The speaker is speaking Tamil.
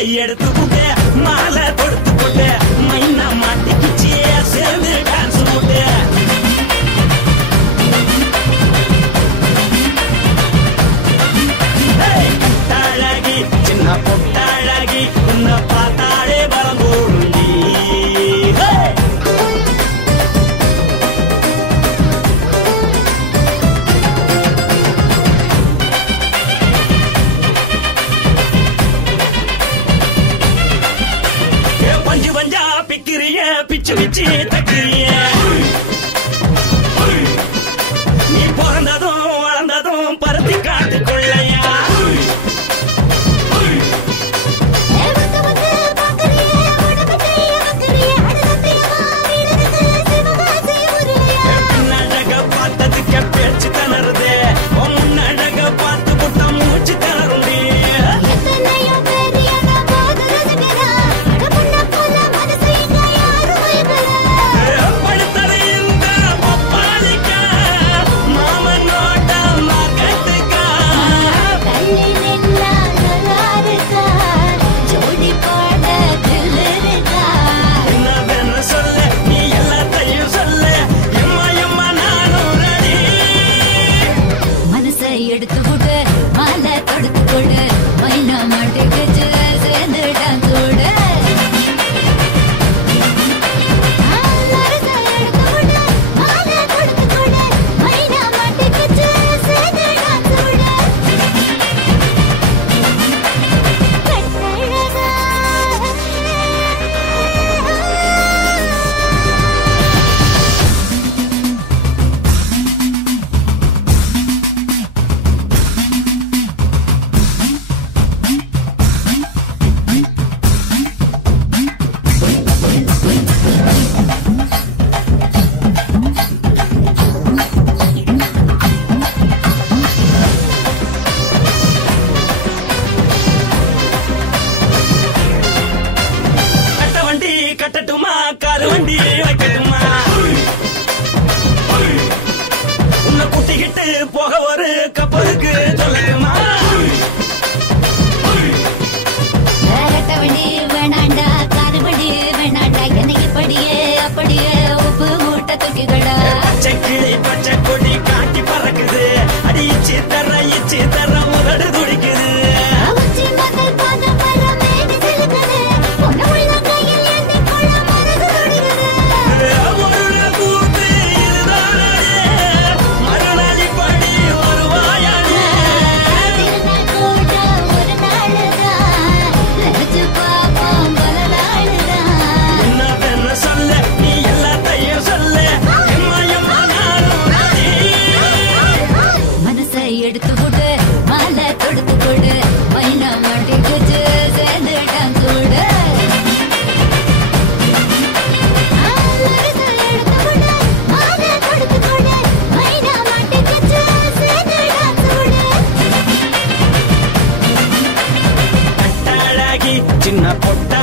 எடுத்து போட்டு மாலை கொடுத்து போட்டு மைனா மாட்டிக்கிச்சு சேர்ந்து டான்ஸ் போட்டு பொட்டாழகி சின்ன பொட்டாழகி உன்னை பார்த்தாலே பலம் போடுண்டி பஞ்சு பஞ்சா பிக்கிறிய பிச்சு பிச்சு தக்கிறிய நீ பிறந்ததும் வளர்ந்ததும் பருத்தி காட்டுக்குள்ளையா பின்னழக பார்த்ததுக்கு பேச்சு தளருது முன்னழக பார்த்து புட்ட மூச்சு தளருண்டி எடுத்துக்கூட மாலை தொடுத்துக்கூட மைனா மாட்டுக்கு சேர்ந்து டான்ஸோட கட்டட்டுமா காது வண்டி வைக்கட்டுமா உன்னை குட்டிக்கிட்டு போக ஒரு கப்பலுக்கு சொல்லட்டுமா வண்டி வேணாண்டா காது வண்டி வேணாண்டா எனக்கு படியே அப்படியே உப்பு மூட்டை தூக்கிக்கடா பச்சைக்கிளி பச்சை கொடி காட்டி பறக்குது அடிச்சு தர உதடு துடிக்குது எடுத்துக்கூட மாலை தொடுத்துக்கூட மைனா மாட்டுக்கு சேர்ந்து டான்ஸோட பொட்டாழகி சின்ன பொட்டா